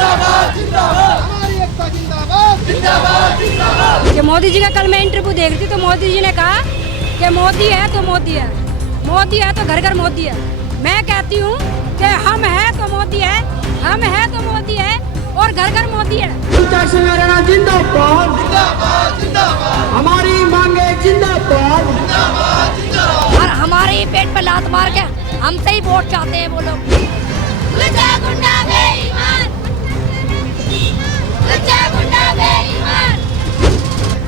जिंदाबाद जिंदाबाद, हमारी एकता जिंदाबाद जिंदाबाद जिंदाबाद। कि मोदी जी का कल मैं इंटरव्यू देख रही थी तो मोदी जी ने कहा कि मोदी है तो मोदी है, मोदी है तो घर घर मोदी है। मैं कहती हूँ कि हम है तो मोदी है, हम है तो मोदी है और घर घर मोदी है। जिंदाबाद जिंदाबाद जिंदाबाद, हमारी मांगे जिंदाबाद जिंदाबाद जिंदाबाद। और हमारे ही पेट पे लात मार के हमसे ही वोट चाहते हैं वो लोग। लुच्चा गुंडा बेईमान, लुच्चा गुंडा बेईमान।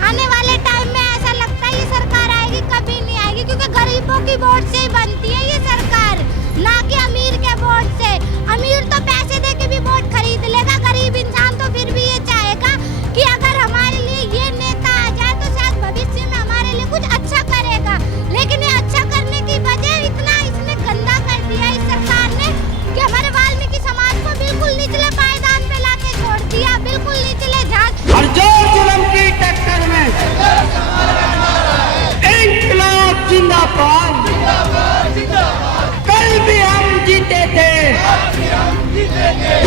आने वाले टाइम में ऐसा लगता है ये सरकार आएगी कभी नहीं आएगी, क्योंकि गरीबों की वोट से ही बनती है ये सरकार, ना कि अमीर के वोट से। अमीर तो पैसे दे के भी वोट खरीद लेगा, गरीब इंसान तो फिर भी ये चाहेगा कि अगर हमारे लिए ये नेता आ जाए तो शायद भविष्य में हमारे लिए कुछ अच्छा करेगा। लेकिन ये अच्छा करने की बजाय इतना इसने गंदा कर दिया इस सरकार ने कि हमारे वाल्मीकि समाज को बिल्कुल निचले पायदान पे लाके छोड़ दिया, बिल्कुल निचले झाग। और जो जुल्म की टक्कर में इंकलाब जिंदाबाद जिंदाबाद जिंदाबाद, कल भी हम जीते थे।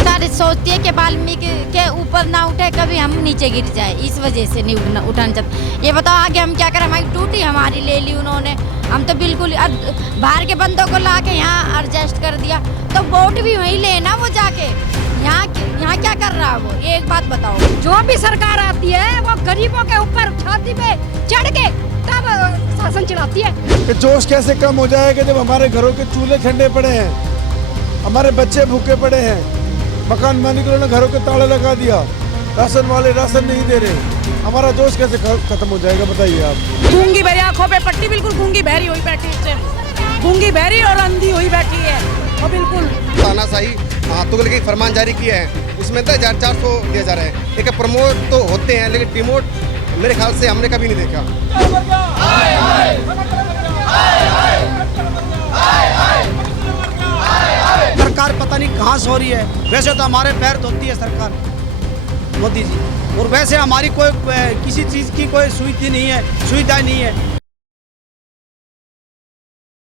सारी सोचती है कि वाल्मीकि के ऊपर ना उठे, कभी हम नीचे गिर जाए, इस वजह से नहीं उठाना चाहते। ये बताओ आगे हम क्या करें, हमारी टूटी हमारी ले ली उन्होंने, हम तो बिल्कुल बाहर के बंदों को ला के यहाँ एडजस्ट कर दिया, तो वोट भी वहीं लेना वो जाके। यहाँ क्या कर रहा है वो, ये एक बात बताओ। जो भी सरकार आती है वो गरीबों के ऊपर छाती पे चढ़ के तब शासन चलाती है। जोश कैसे कम हो जाएगा जब हमारे घरों के चूल्हे ठंडे पड़े हैं, हमारे बच्चे भूखे पड़े हैं, मकान मालिकों ने घरों के ताले लगा दिया, राशन वाले राशन नहीं दे रहे, हमारा जोश कैसे खत्म हो जाएगा बताइए आप। गूंगी बहरी आंखों पे पट्टी, बिल्कुल गूंगी बहरी हुई बैठी है, गूंगी बहरी और अंधी हुई बैठी है वो बिल्कुल। तानाशाही तुगलक की फरमान जारी किया है, उसमें तो 1400 दिया जा रहा है। एक प्रमोट तो होते हैं लेकिन डिमोट मेरे ख्याल से हमने कभी नहीं देखा। सरकार पता नहीं कहाँ सो रही है, वैसे तो हमारे पैर धोती है सरकार मोदी जी, और वैसे हमारी कोई किसी चीज़ की कोई सुविधा नहीं है।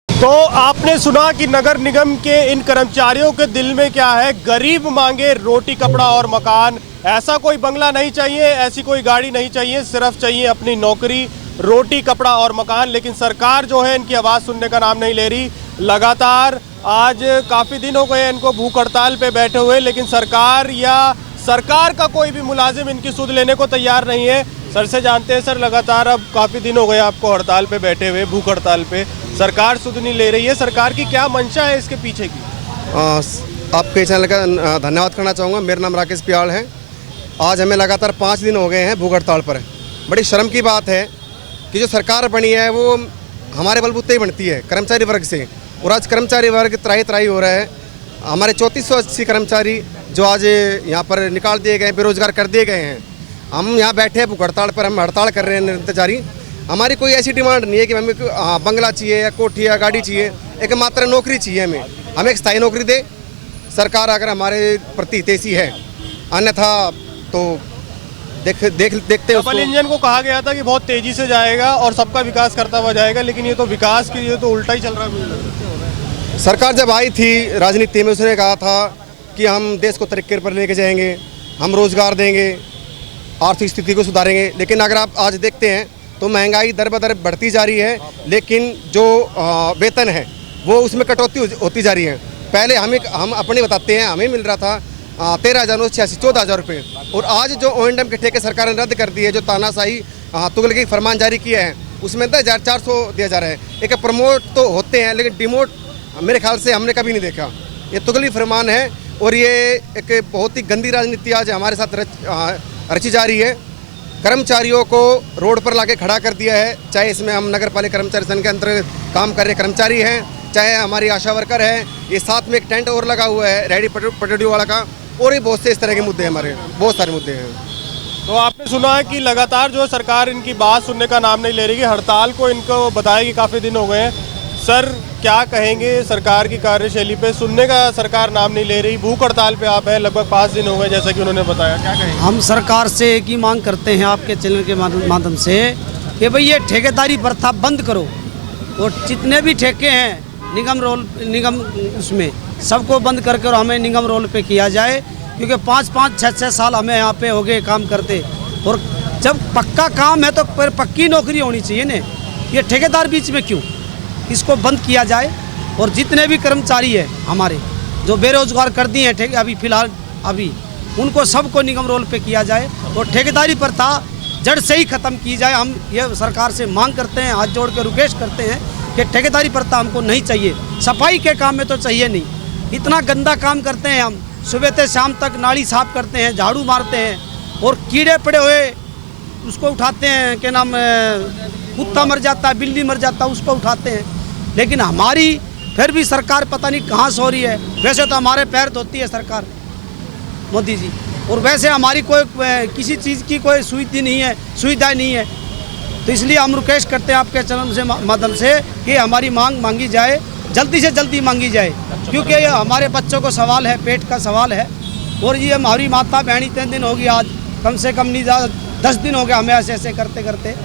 तो आपने सुना कि नगर निगम के इन कर्मचारियों के दिल में क्या है, गरीब मांगे रोटी कपड़ा और मकान। ऐसा कोई बंगला नहीं चाहिए, ऐसी कोई गाड़ी नहीं चाहिए, सिर्फ चाहिए अपनी नौकरी, रोटी कपड़ा और मकान। लेकिन सरकार जो है इनकी आवाज़ सुनने का नाम नहीं ले रही। लगातार आज काफ़ी दिन हो गए इनको भूख हड़ताल पे बैठे हुए, लेकिन सरकार का कोई भी मुलाजिम इनकी सुध लेने को तैयार नहीं है। सर से जानते हैं सर, लगातार अब काफ़ी दिन हो गए आपको हड़ताल पे बैठे हुए, भूख हड़ताल पे, सरकार सुध नहीं ले रही है, सरकार की क्या मंशा है इसके पीछे की? आपके चैनल का धन्यवाद करना चाहूँगा। मेरा नाम राकेश पियाल है। आज हमें लगातार 5 दिन हो गए हैं भूख हड़ताल पर। बड़ी शर्म की बात है कि जो सरकार बनी है वो हमारे बलबूते ही बनती है, कर्मचारी वर्ग से, और आज कर्मचारी वर्ग त्राही हो रहा है। हमारे 3480 कर्मचारी जो आज यहाँ पर निकाल दिए गए, बेरोजगार कर दिए गए हैं। हम यहाँ बैठे हैं भूख हड़ताल पर, हम हड़ताल कर रहे हैं निरंतर जारी। हमारी कोई ऐसी डिमांड नहीं है कि हमें बंगला चाहिए या कोठी या गाड़ी चाहिए, एक मात्र नौकरी चाहिए। हमें एक स्थायी नौकरी दे सरकार, अगर हमारे प्रति हितैषी है, अन्यथा तो देखते हैं। डबल इंजन को कहा गया था कि बहुत तेजी से जाएगा और सबका विकास करता हुआ जाएगा, लेकिन ये तो विकास की ये तो उल्टा ही चल रहा है। सरकार जब आई थी राजनीति में, उसने कहा था कि हम देश को तरक्की पर लेके जाएंगे, हम रोजगार देंगे, आर्थिक स्थिति को सुधारेंगे। लेकिन अगर आप आज देखते हैं तो महंगाई दर बदर बढ़ती जा रही है, लेकिन जो वेतन है वो उसमें कटौती होती जा रही है। पहले हम अपने बताते हैं, हमें मिल रहा था 13,986 14,000 रुपये, और आज जो O&M के ठेके सरकार ने रद्द कर दिए, जो तानाशाही तुगलक की फरमान जारी किया है, उसमें तो 1400 दिया जा रहा है। एक प्रमोट तो होते हैं लेकिन डिमोट मेरे ख्याल से हमने कभी नहीं देखा। ये तुगलकी फरमान है और ये एक बहुत ही गंदी राजनीति आज हमारे साथ रची जा रही है। कर्मचारियों को रोड पर लाके खड़ा कर दिया है, चाहे इसमें हम नगर पालिका कर्मचारी संघ के अंतर्गत काम कर रहे कर्मचारी हैं, चाहे हमारी आशा वर्कर है। ये साथ में एक टेंट और लगा हुआ है रेडी पटोड़ी वाला का, और भी बहुत से इस तरह के मुद्दे हैं, हमारे बहुत सारे मुद्दे हैं। तो आपने सुना है कि लगातार जो सरकार इनकी बात सुनने का नाम नहीं ले रही है, हड़ताल को इनको बताया कि काफ़ी दिन हो गए हैं। सर क्या कहेंगे सरकार की कार्यशैली पे, सुनने का सरकार नाम नहीं ले रही, भूख हड़ताल पे आप हैं, लगभग 5 दिन हो गए जैसा कि उन्होंने बताया, क्या कहेंगे? हम सरकार से एक ही मांग करते हैं आपके चैनल के माध्यम से कि भाई ये ठेकेदारी प्रथा बंद करो, और जितने भी ठेके हैं निगम उसमें सबको बंद करके और हमें निगम रोल पे किया जाए। क्योंकि 5-5, 6-6 साल हमें यहाँ पे हो गए काम करते। और जब पक्का काम है तो फिर पक्की नौकरी होनी चाहिए ना। ये ठेकेदार बीच में क्यों? इसको बंद किया जाए और जितने भी कर्मचारी है हमारे जो बेरोजगार कर दिए हैं अभी फ़िलहाल उनको सबको निगम रोल पे किया जाए और ठेकेदारी प्रथा जड़ से ही ख़त्म की जाए। हम ये सरकार से मांग करते हैं, हाथ जोड़ के रिक्वेस्ट करते हैं कि ठेकेदारी प्रथा हमको नहीं चाहिए। सफाई के काम में तो चाहिए नहीं, इतना गंदा काम करते हैं हम। सुबह से शाम तक नाली साफ करते हैं, झाड़ू मारते हैं और कीड़े पड़े हुए उसको उठाते हैं, क्या नाम कुत्ता मर जाता है, बिल्ली मर जाता है, उसको उठाते हैं। लेकिन हमारी फिर भी सरकार पता नहीं कहाँ सो रही है। वैसे तो हमारे पैर धोती है सरकार मोदी जी, और वैसे हमारी कोई किसी चीज़ की कोई सुविधा नहीं है। तो इसलिए हम रिक्वेस्ट करते हैं आपके चैनल से माध्यम से कि हमारी मांग मांगी जाए, जल्दी से जल्दी मांगी जाए, क्योंकि ये हमारे बच्चों को सवाल है, पेट का सवाल है। और ये हमारी माता बहनी 3 दिन होगी आज, कम से कम नहीं 10 दिन हो गए हमें ऐसे करते करते।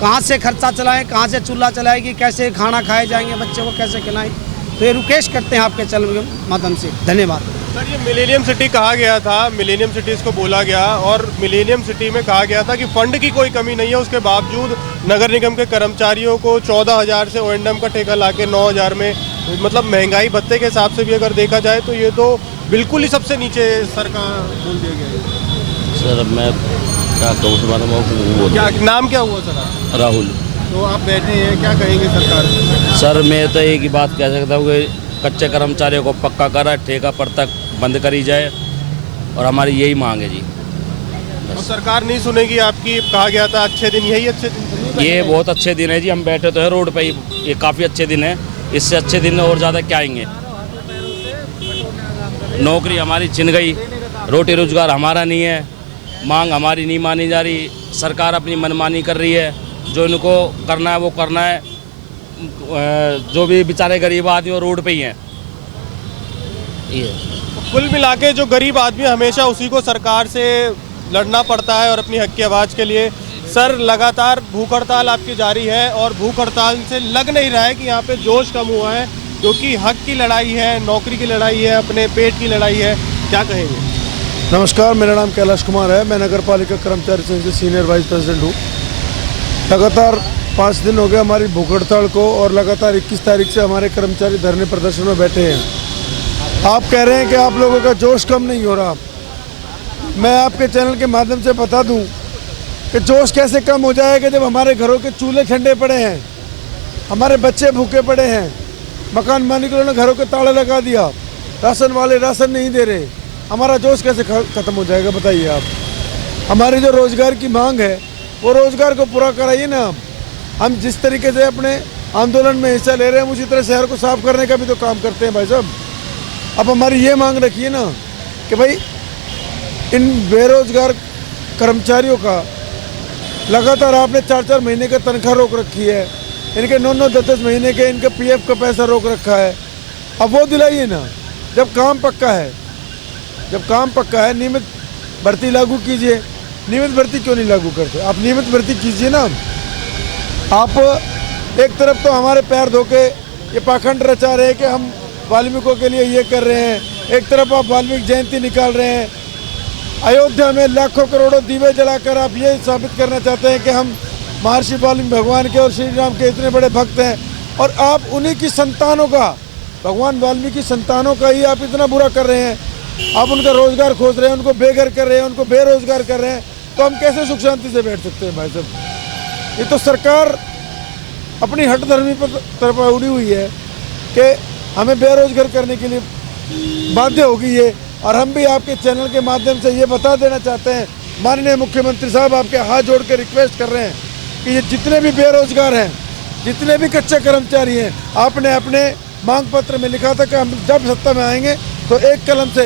कहाँ से खर्चा चलाएं, कहाँ से चूल्हा चलाएगी, कैसे खाना खाए जाएंगे, बच्चे को कैसे खिलाएं। तो ये रिक्वेस्ट करते हैं आपके चैनल के माध्यम से। धन्यवाद सर। ये मिलेनियम सिटी कहा गया था, मिलेनियम सिटी इसको बोला गया, और मिलेनियम सिटी में कहा गया था कि फंड की कोई कमी नहीं है। उसके बावजूद नगर निगम के कर्मचारियों को 14,000 से O&M का ठेका लाके 9,000 में, मतलब महंगाई भत्ते के हिसाब से भी अगर देखा जाए तो ये तो बिल्कुल ही सबसे नीचे स्तर का बोल दिया गया है। सर मैं क्या कहूँ तुम्हारा क्या नाम क्या हुआ सर? राहुल। तो आप बैठे हैं, क्या कहेंगे सरकार से? सर मैं तो एक ही बात कह सकता हूँ कि कच्चे कर्मचारियों को पक्का करा, ठेका पर तक बंद करी जाए, और हमारी यही मांग है जी। और सरकार नहीं सुनेगी आपकी? कहा गया था अच्छे दिन, यही अच्छे दिन? ये बहुत अच्छे दिन है जी, हम बैठे तो है रोड पे ही, ये काफ़ी अच्छे दिन है। इससे अच्छे दिन और ज़्यादा क्या आएंगे? नौकरी हमारी छिन गई, रोटी रोजगार हमारा नहीं है, मांग हमारी नहीं मानी जा रही, सरकार अपनी मनमानी कर रही है। जो इनको करना है वो करना है, जो भी बेचारे गरीब आदमी वो रोड पे ही हैं। ये कुल मिला के जो गरीब आदमी हमेशा उसी को सरकार से लड़ना पड़ता है और अपनी हक की आवाज़ के लिए। सर लगातार भूख हड़ताल आपकी जारी है, और भूख हड़ताल से लग नहीं रहा है कि यहाँ पे जोश कम हुआ है, क्योंकि हक की लड़ाई है, नौकरी की लड़ाई है, अपने पेट की लड़ाई है। क्या कहेंगे? नमस्कार, मेरा नाम कैलाश कुमार है। मैं नगर पालिका कर्मचारी संघ से सीनियर वाइस प्रेसिडेंट हूँ। लगातार 5 दिन हो गए हमारी भूख हड़ताल को, और लगातार 21 तारीख से हमारे कर्मचारी धरने प्रदर्शन में बैठे हैं। आप कह रहे हैं कि आप लोगों का जोश कम नहीं हो रहा। मैं आपके चैनल के माध्यम से बता दूं कि जोश कैसे कम हो जाएगा जब हमारे घरों के चूल्हे ठंडे पड़े हैं, हमारे बच्चे भूखे पड़े हैं, मकान मालिकों ने घरों के ताले लगा दिया, राशन वाले राशन नहीं दे रहे। हमारा जोश कैसे ख़त्म हो जाएगा बताइए आप? हमारी जो रोज़गार की मांग है वो रोज़गार को पूरा कराइए ना। हम जिस तरीके से अपने आंदोलन में हिस्सा ले रहे हैं उसी तरह शहर को साफ करने का भी तो काम करते हैं भाई साहब। अब हमारी ये मांग रखिए ना कि भाई इन बेरोजगार कर्मचारियों का लगातार आपने 4-4 महीने का तनख्वाह रोक रखी है, इनके 9-9, 10-10 महीने के इनके PF का पैसा रोक रखा है। अब वो दिलाइए ना जब काम पक्का है। जब काम पक्का है नियमित भर्ती लागू कीजिए। नियमित भर्ती क्यों नहीं लागू करते? आप नियमित भर्ती कीजिए ना। आप एक तरफ तो हमारे पैर धो के ये पाखंड रचा रहे हैं कि हम वाल्मीकियों के लिए ये कर रहे हैं, एक तरफ आप वाल्मीकि जयंती निकाल रहे हैं। अयोध्या में लाखों करोड़ों दीवे जलाकर आप ये साबित करना चाहते हैं कि हम महर्षि वाल्मीकि भगवान के और श्री राम के इतने बड़े भक्त हैं, और आप उन्हीं की संतानों का, भगवान वाल्मीकि संतानों का ही आप इतना बुरा कर रहे हैं। आप उनका रोजगार खोज रहे हैं, उनको बेघर कर रहे हैं, उनको बेरोजगार कर रहे हैं। तो हम कैसे सुख शांति से बैठ सकते हैं भाई साहब? ये तो सरकार अपनी हठधर्मी पर तरफ उड़ी हुई है कि हमें बेरोजगार करने के लिए बाध्य होगी ये। और हम भी आपके चैनल के माध्यम से ये बता देना चाहते हैं, माननीय मुख्यमंत्री साहब आपके हाथ जोड़ के रिक्वेस्ट कर रहे हैं कि ये जितने भी बेरोजगार हैं, जितने भी कच्चे कर्मचारी हैं, आपने अपने मांग पत्र में लिखा था कि हम जब सत्ता में आएंगे तो एक कलम से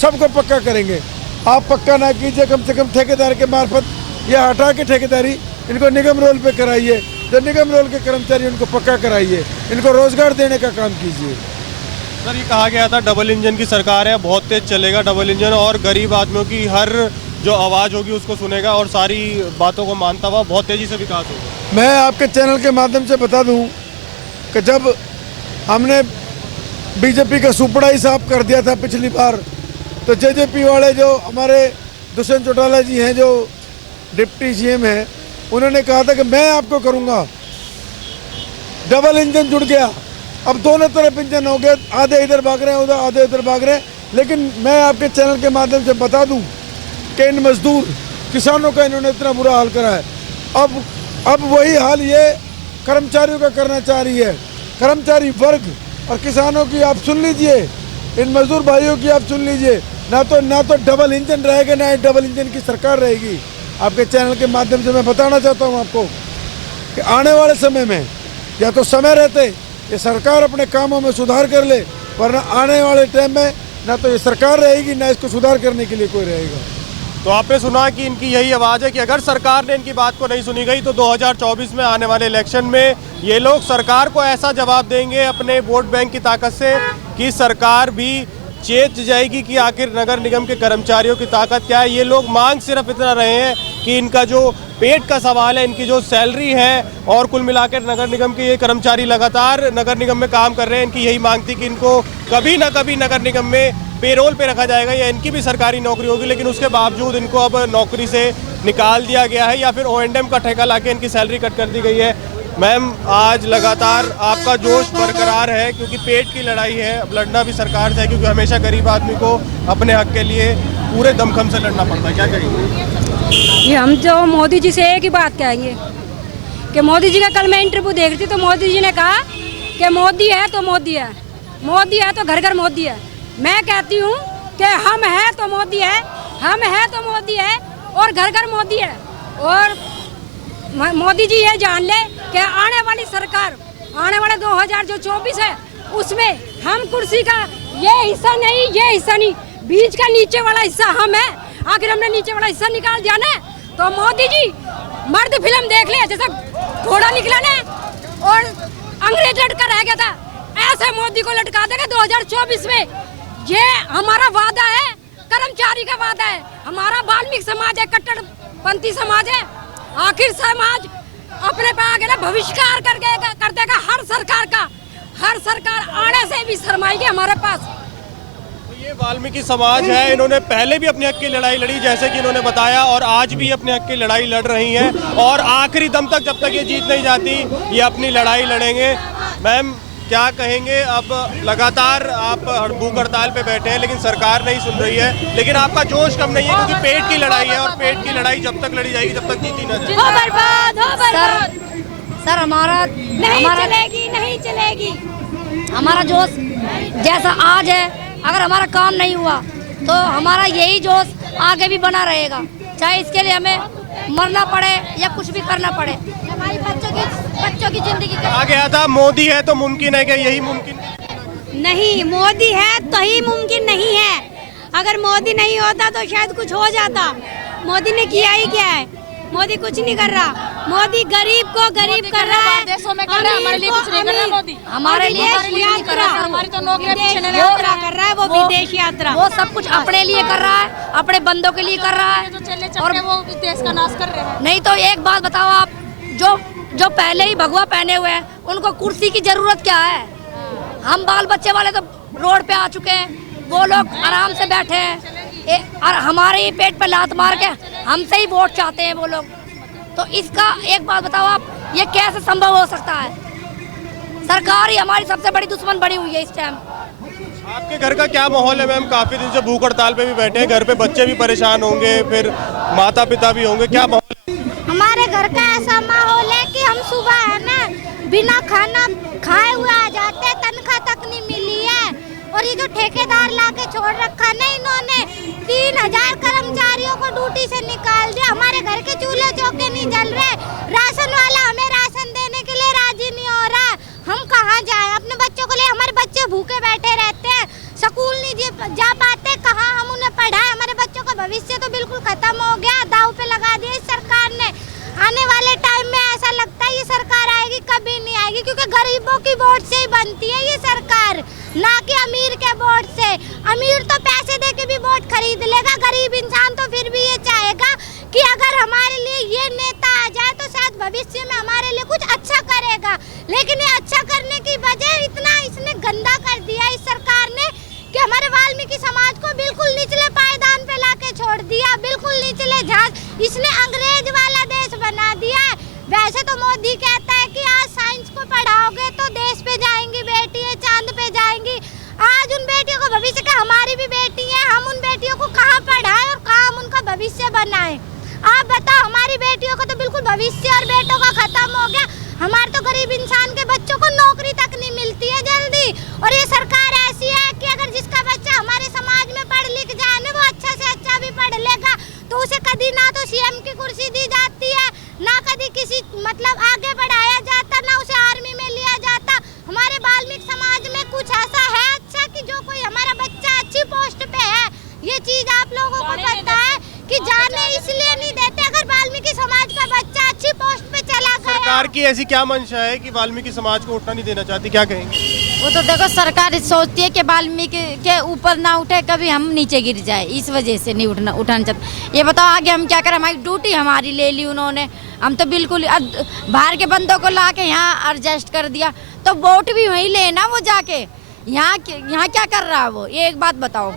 सबको पक्का करेंगे। आप पक्का ना कीजिए, कम से कम ठेकेदार के मार्फत या हटा के ठेकेदारी इनको निगम रोल पे कराइए। जो निगम रोल के कर्मचारी उनको पक्का कराइए, इनको रोजगार देने का काम कीजिए। सर ये कहा गया था डबल इंजन की सरकार है, बहुत तेज चलेगा डबल इंजन, और गरीब आदमियों की हर जो आवाज़ होगी उसको सुनेगा और सारी बातों को मानता हुआ बहुत तेज़ी से विकास होगा। मैं आपके चैनल के माध्यम से बता दूं कि जब हमने बीजेपी का सुपड़ा ही साफ कर दिया था पिछली बार, तो जेजेपी वाले जो हमारे दुष्यंत चौटाला जी हैं, जो डिप्टी सीएम हैं, उन्होंने कहा था कि मैं आपको करूँगा। डबल इंजन जुड़ गया, अब दोनों तरफ इंजन हो गए, आधे इधर भाग रहे हैं, उधर आधे उधर भाग रहे हैं। लेकिन मैं आपके चैनल के माध्यम से बता दूं कि इन मजदूर किसानों का इन्होंने इतना बुरा हाल करा है। अब वही हाल ये कर्मचारियों का करना चाह रही है। कर्मचारी वर्ग और किसानों की आप सुन लीजिए, इन मजदूर भाइयों की आप सुन लीजिए। ना तो डबल इंजन रहेगा, ना ही डबल इंजन की सरकार रहेगी। आपके चैनल के माध्यम से मैं बताना चाहता हूँ आपको कि आने वाले समय में या तो समय रहते ये सरकार अपने कामों में सुधार कर ले, वरना आने वाले टाइम में ना तो ये सरकार रहेगी, ना इसको सुधार करने के लिए कोई रहेगा। तो आपने सुना कि इनकी यही आवाज़ है कि अगर सरकार ने इनकी बात को नहीं सुनी गई तो 2024 में आने वाले इलेक्शन में ये लोग सरकार को ऐसा जवाब देंगे अपने वोट बैंक की ताकत से कि सरकार भी चेत जाएगी कि आखिर नगर निगम के कर्मचारियों की ताकत क्या है। ये लोग मांग सिर्फ इतना रहे हैं कि इनका जो पेट का सवाल है, इनकी जो सैलरी है, और कुल मिलाकर नगर निगम के ये कर्मचारी लगातार नगर निगम में काम कर रहे हैं। इनकी यही मांग थी कि इनको कभी ना कभी नगर निगम में पेरोल पे रखा जाएगा या इनकी भी सरकारी नौकरी होगी, लेकिन उसके बावजूद इनको अब नौकरी से निकाल दिया गया है या फिर O&M का ठेका लाके इनकी सैलरी कट कर दी गई है। मैम, आज लगातार आपका जोश बरकरार है क्योंकि पेट की लड़ाई है, अब लड़ना भी सरकार से है क्योंकि हमेशा गरीब आदमी को अपने हक के लिए पूरे दमखम से लड़ना पड़ता है। क्या कहेंगे? ये हम जो मोदी जी से एक ही बात कहेंगे कि मोदी जी का कल मैं इंटरव्यू देख रही थी तो मोदी जी ने कहा कि मोदी है तो मोदी है, मोदी है तो घर घर मोदी है। मैं कहती हूँ कि हम हैं तो मोदी है, हम हैं तो मोदी है और घर घर मोदी है। और मोदी जी ये जान ले कि आने वाली सरकार, आने वाले 2024 है, उसमें हम कुर्सी का ये हिस्सा नहीं, बीच का नीचे वाला हिस्सा हम है। आखिर हमने नीचे वाला हिस्सा निकाल दिया ना, तो मोदी जी मर्द फिल्म देख ले, जैसा घोड़ा निकला ना और अंग्रेज लटका रह गया था, ऐसे मोदी को लटका देगा 2024 में। ये हमारा वादा है, कर्मचारी का वादा है। हमारा वाल्मीकि समाज है, कट्टरपंथी समाज है। आखिर समाज अपने पे आ गया, बहिष्कार कर देगा हर सरकार का। हर सरकार आने से भी शर्माएगी हमारे पास। तो ये वाल्मीकि समाज है, इन्होंने पहले भी अपने हक की लड़ाई लड़ी जैसे कि इन्होंने बताया, और आज भी अपने हक की लड़ाई लड़ रही हैं और आखिरी दम तक जब तक ये जीत नहीं जाती ये अपनी लड़ाई लड़ेंगे। मैम, क्या कहेंगे? अब लगातार आप भूख हड़ताल पे बैठे हैं लेकिन सरकार नहीं सुन रही है, लेकिन आपका जोश कम नहीं है क्योंकि पेट की लड़ाई है और पेट की लड़ाई जब तक लड़ी जाएगी जब तक जीती ना जाए। सर हमारा नहीं चलेगी। हमारा जोश जैसा आज है, अगर हमारा काम नहीं हुआ तो हमारा यही जोश आगे भी बना रहेगा, चाहे इसके लिए हमें मरना पड़े या कुछ भी करना पड़े। हमारी बच्चों की जिंदगी आ गया था मोदी है तो मुमकिन है, क्या यही मुमकिन नहीं? मोदी है तो ही मुमकिन नहीं है। अगर मोदी नहीं होता तो शायद कुछ हो जाता। मोदी ने किया ही क्या है? मोदी कुछ नहीं कर रहा। मोदी गरीब को गरीब कर रहा है, देशों में कर रहा है, हमारे लिए कुछ नहीं कर रहा मोदी। हमारे लिए यात्रा, हमारी तो नौकरी यात्रा कर रहा है, वो विदेश यात्रा। वो सब कुछ अपने लिए कर रहा है, अपने बंदों के लिए कर रहा है और वो देश का नाश कर रहे हैं। नहीं तो एक बात बताओ आप, जो पहले ही भगवा पहने हुए हैं उनको कुर्सी की जरूरत क्या है? हम बाल बच्चे वाले तो रोड पे आ चुके हैं, वो लोग आराम से बैठे हैं और हमारे ही पेट पे लात मार के हमसे ही वोट चाहते हैं वो लोग। तो इसका एक बात बताओ आप, ये कैसे संभव हो सकता है? सरकार ही हमारी सबसे बड़ी दुश्मन बनी हुई है इस टाइम। आपके घर का क्या माहौल है मैम? काफी दिन से भूख हड़ताल पे भी बैठे हैं, घर पे बच्चे भी परेशान होंगे, फिर माता पिता भी होंगे, क्या माहौल? हमारे घर का ऐसा माहौल है कि हम सुबह है ना बिना खाना खाए हुए आ जाते हैं, तनख्वाह तक नहीं मिली है। और ये जो ठेकेदार लाके छोड़ रखा ना इन्होंने, 3000 कर्मचारियों को ड्यूटी से निकाल दिया। हमारे घर के चूल्हे चौके नहीं जल रहे, राशन वाला हमें राशन देने के लिए राजी नहीं हो रहा। हम कहाँ जाएं अपने बच्चों को ले? हमारे बच्चे भूखे बैठे रहते हैं, स्कूल नहीं जा पाते, कहाँ हम उन्हें पढ़ाएं? हमारे बच्चों का भविष्य तो बिल्कुल खत्म हो गया, दाव पे लगा दिया इस सरकार ने। आने वाले टाइम में ऐसा लगता है ये सरकार आएगी कभी नहीं आएगी, क्योंकि गरीबों की वोट से ही बनती है ये सरकार, ना कि अमीर के वोट से। अमीर तो पैसे दे के भी वोट खरीद लेगा, गरीब इंसान तो फिर भी ये चाहेगा कि अगर हमारे लिए ये नेता आ जाए तो शायद भविष्य में हमारे लिए कुछ अच्छा करेगा। लेकिन ये अच्छा करने की बजाय इतना इसने गंदा कर दिया इस सरकार ने कि हमारे वाल्मीकि समाज को बिल्कुल निचले इसने अंग्रेज वाला देश बना दिया है। वैसे तो मोदी कहता है कि आज साइंस को पढ़ाओगे तो देश पे जाएंगी बेटियां, चांद पे जाएंगी। आज उन बेटियों को भविष्य का, हमारी भी बेटी है, हम उन बेटियों को कहाँ पढ़ाएं और कहाँ हम उनका भविष्य बनाएं। आप बताओ, हमारी बेटियों का तो बिल्कुल भविष्य और बेटों का खत्म हो गया। हमारे तो गरीब इंसान के बच्चों को नौकरी तक नहीं मिलती है जल्दी। और ये सरकार ऐसी है कि अगर जिसका बच्चा हमारे समाज में पढ़ लिख जाए ना, वो अच्छा से अच्छा भी पढ़ लेगा, तो उसे कभी ना तो सीएम की कुर्सी दी जाती है, ना कभी किसी मतलब आगे बढ़ाया जाता, ना उसे आर्मी में लिया जाता। हमारे वाल्मीकि समाज में कुछ ऐसा है अच्छा कि जो कोई हमारा बच्चा अच्छी पोस्ट पे है। ये चीज आप लोगों को पता है कि जाने इसलिए नहीं देते। अगर वाल्मीकि समाज का बच्चा अच्छी पोस्ट पे चला गया, सरकार की ऐसी क्या मंशा है कि वाल्मीकि समाज को उठना नहीं देना चाहती, क्या कहेंगे? वो तो देखो सरकार सोचती है कि वाल्मीकि के ऊपर ना उठे, कभी हम नीचे गिर जाए, इस वजह से नहीं उठाना चाहते। ये बताओ आगे हम क्या करें? हमारी ड्यूटी हमारी ले ली उन्होंने, हम तो बिल्कुल बाहर के बंदों को ला के यहाँ एडजस्ट कर दिया, तो वोट भी वहीं लेना वो जाके। यहाँ क्या कर रहा है वो, ये एक बात बताओ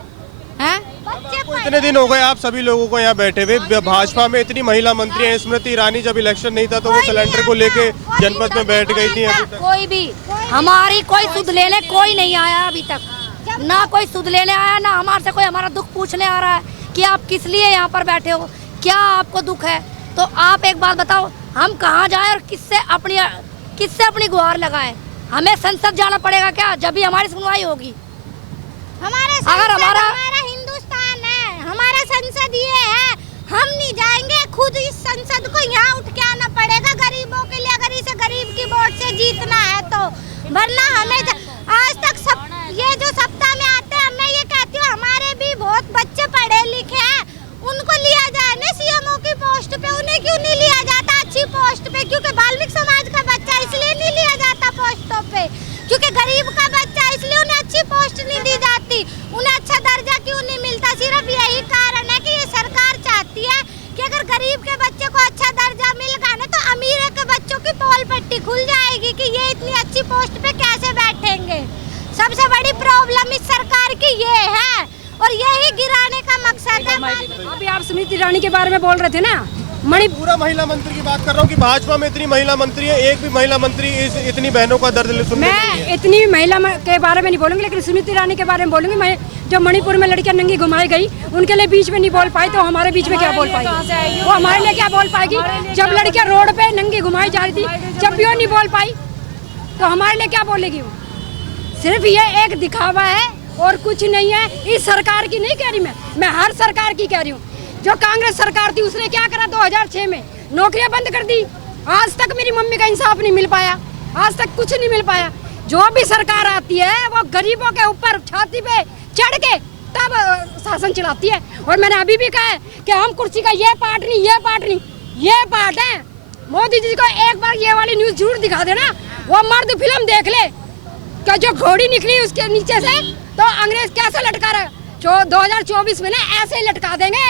हैं? आपको इतने दिन हो गए आप सभी लोगों को यहाँ बैठे हुए, भाजपा में इतनी महिला मंत्री हैं। स्मृति ईरानी जब इलेक्शन नहीं था तो वो सिलेंडर को लेके जनपद में बैठ गई थी। अभी तक कोई भी हमारी कोई सुध लेने कोई नहीं आया अभी तक, ना कोई सुध लेने आया, ना हमारे से कोई हमारा दुख पूछने आ रहा है कि आप किस लिए यहाँ पर बैठे हो, क्या आपको दुख है। तो आप एक बात बताओ, हम कहाँ जाए और किससे अपनी गुहार लगाएं? हमें संसद जाना पड़ेगा क्या, जब भी हमारी सुनवाई होगी? अगर हमारा हिंदुस्तान है, हमारा संसद ये है, हम नहीं जाएंगे खुद इस संसद को यहाँ उठ के आना पड़ेगा गरीबों के लिए, अगर इसे गरीब की वोट से जीतना है तो। वरना हमें आज तक सब ये जो सत्ता में आते हैं, मैं ये कहती हूँ हमारे भी बहुत बच्चे पढ़े लिखे हैं, उनको लिया जाए ना सीएमओ की पोस्ट पे। उन्हें क्यों नहीं लिया जाता अच्छी पोस्ट पे? क्योंकि वाल्मीकि समाज का बच्चा इसलिए नहीं लिया जाता पोस्टों पे, क्योंकि गरीब का बच्चा, इसलिए उन्हें अच्छी पोस्ट नहीं दी जाती, उन्हें अच्छा दर्जा क्यों नहीं मिलता। सिर्फ यही कारण है कि ये सरकार चाहती है कि अगर गरीब के बच्चे को अच्छा दर्जा मिल गया ना, तो अमीर के बच्चों की पोल पट्टी खुल जाएगी कि ये इतनी अच्छी पोस्ट पे कैसे बैठेंगे। सबसे बड़ी प्रॉब्लम इस सरकार की ये है, और यही गिराने का मकसद है। अभी आप स्मृति ईरानी के बारे में बोल रहे थे ना, पूरा महिला मंत्री की बात कर रहा हूँ कि भाजपा में इतनी महिला मंत्री है, एक भी महिला मंत्री इतनी बहनों का दर्द सुनने मैं इतनी महिला के बारे में नहीं बोलूंगी, लेकिन स्मृति ईरानी के बारे में बोलूंगी। मैं जो मणिपुर में लड़कियां नंगी घुमाई गई, उनके लिए बीच में नहीं बोल पाई, तो हमारे बीच में क्या बोल पाएगी? वो हमारे लिए क्या बोल पाएगी? जब लड़कियां रोड पे नंगी घुमाई जा रही थी, जब भी वो नहीं बोल पाई, तो हमारे लिए क्या बोलेगी वो? सिर्फ ये एक दिखावा है और कुछ नहीं है। इस सरकार की नहीं कह रही मैं हर सरकार की कह रही हूँ। जो कांग्रेस सरकार थी उसने क्या करा? 2006 में नौकरियां बंद कर दी। आज तक मेरी मम्मी का इंसाफ नहीं मिल पाया, आज तक कुछ नहीं मिल पाया। जो भी सरकार आती है वो गरीबों के ऊपर छाती पे चढ़ के तब शासन चलाती है। और मैंने अभी भी कहा है कि हम कुर्सी का ये पार्ट नहीं, ये पार्ट है। मोदी जी को एक बार ये वाली न्यूज जरूर दिखा देना, वो मर्द फिल्म देख ले क्या जो घोड़ी निकली उसके नीचे से, तो अंग्रेज कैसे लटका रहा है। 2024 में ना ऐसे ही लटका देंगे,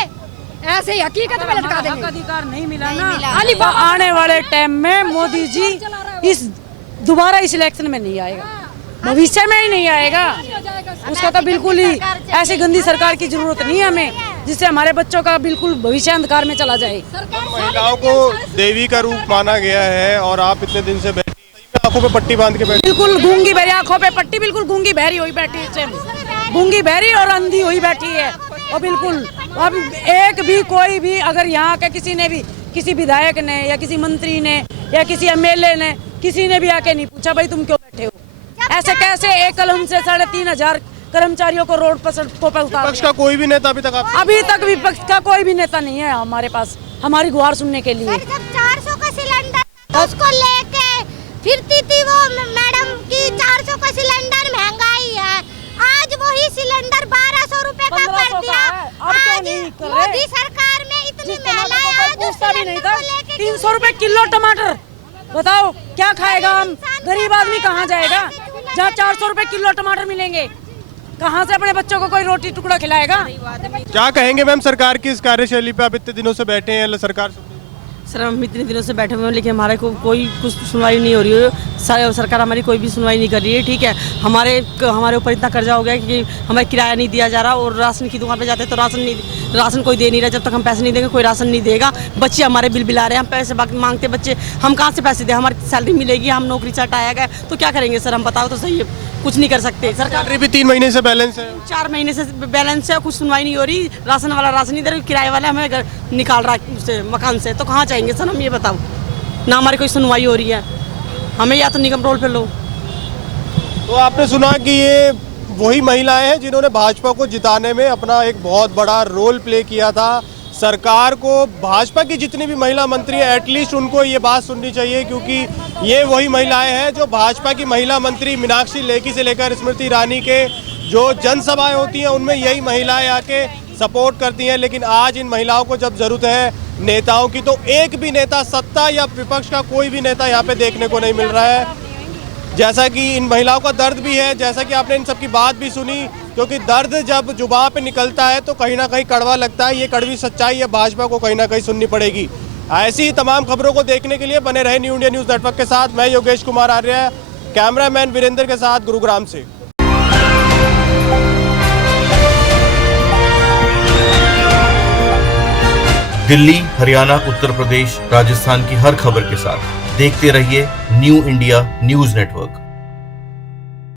ऐसे ही हकीकत में लटका देंगे। अधिकार नहीं मिला ना, आने वाले टाइम में मोदी जी इस दोबारा इस इलेक्शन में नहीं आएगा, भविष्य में ही नहीं आएगा। उसका तो बिल्कुल ही ऐसी गंदी सरकार की जरूरत नहीं है हमें, जिससे हमारे बच्चों का बिल्कुल भविष्य अंधकार में चला जाए। महिलाओं को देवी का रूप माना गया है और आप इतने दिन से बैठी आंखों पे पट्टी बांध के बैठी, बिल्कुल गूंगी बहरी, आंखों पे पट्टी, बिल्कुल गूंगी बहरी हुई बैठी है, गूंगी बहरी और अंधी हुई बैठी है। और बिल्कुल अब एक भी कोई भी अगर यहाँ के किसी ने भी, किसी विधायक ने या किसी मंत्री ने या किसी एमएलए ने, किसी ने भी आके नहीं पूछा भाई तुम क्यों बैठे हो। ऐसे कैसे एक कलम से 3,500 कर्मचारियों को रोड पर विपक्ष का कोई भी नेता अभी तक विपक्ष का कोई भी नेता नहीं है हमारे पास हमारी गुहार सुनने के लिए। जब 400 का सिलेंडर उसको लेके फिरती थी वो मैडम की 400 का सिलेंडर महंगाई है, आज वही सिलेंडर 1200 रुपए का कर दिया। आज मोदी सरकार में इतनी महंगाई है, पूछता भी नहीं था। 300 रुपए किलो टमाटर, बताओ क्या खाएगा हम? गरीब आदमी कहाँ जाएगा जहाँ 400 रुपए किलो टमाटर मिलेंगे? कहाँ से अपने बच्चों को कोई रोटी टुकड़ा खिलाएगा? क्या कहेंगे मैम सरकार की इस कार्यशैली पे? आप इतने दिनों से बैठे हैं सरकार सर हम इतने दिनों से बैठे हुए हैं लेकिन हमारे को कोई कुछ सुनवाई नहीं हो रही है। सरकार हमारी कोई भी सुनवाई नहीं कर रही है। ठीक है, हमारे ऊपर इतना कर्जा हो गया कि हमें किराया नहीं दिया जा रहा और राशन की दुकान पे जाते हैं तो राशन कोई दे नहीं रहा। जब तक हम पैसे नहीं देंगे कोई राशन नहीं देगा। बच्चे हमारे बिल बिला रहे हैं, हम पैसे मांगते बच्चे, हम कहाँ से पैसे दें? हमारी सैलरी मिलेगी, हम नौकरी से हटाया गया तो क्या करेंगे सर? हम बताओ तो सही है, कुछ नहीं कर सकते। सरकार भी 3 महीने से बैलेंस है, 4 महीने से बैलेंस है, कुछ सुनवाई नहीं हो रही। राशन वाला राशन नहीं दे रहा, किराए वाला हमें निकाल रहा है उससे मकान से, तो कहाँ जाएंगे सर हम? ये बताओ ना, हमारी कोई सुनवाई हो रही है। हमें या तो निगम रोल पे लो। तो आपने सुना कि ये वही महिलाएं हैं जिन्होंने भाजपा को जिताने में अपना एक बहुत बड़ा रोल प्ले किया था। सरकार को भाजपा की जितनी भी महिला मंत्री हैं एटलीस्ट उनको ये बात सुननी चाहिए, क्योंकि ये वही महिलाएं हैं जो भाजपा की महिला मंत्री मीनाक्षी लेखी से लेकर स्मृति ईरानी के जो जनसभाएं होती हैं उनमें यही महिलाएं आके सपोर्ट करती हैं। लेकिन आज इन महिलाओं को जब ज़रूरत है नेताओं की, तो एक भी नेता, सत्ता या विपक्ष का कोई भी नेता यहाँ पे देखने को नहीं मिल रहा है। जैसा कि इन महिलाओं का दर्द भी है, जैसा कि आपने इन सब की बात भी सुनी, क्योंकि दर्द जब जुबान पे निकलता है तो कहीं ना कहीं कड़वा लगता है। ये कड़वी सच्चाई है, भाजपा को कहीं ना कहीं सुननी पड़ेगी। ऐसी ही तमाम खबरों को देखने के लिए बने रहे न्यू इंडिया न्यूज़ नेटवर्क के साथ। मैं योगेश कुमार आर्य, कैमरामैन वीरेंद्र के साथ गुरुग्राम से। दिल्ली, हरियाणा, उत्तर प्रदेश, राजस्थान की हर खबर के साथ देखते रहिए न्यू इंडिया न्यूज़ नेटवर्क।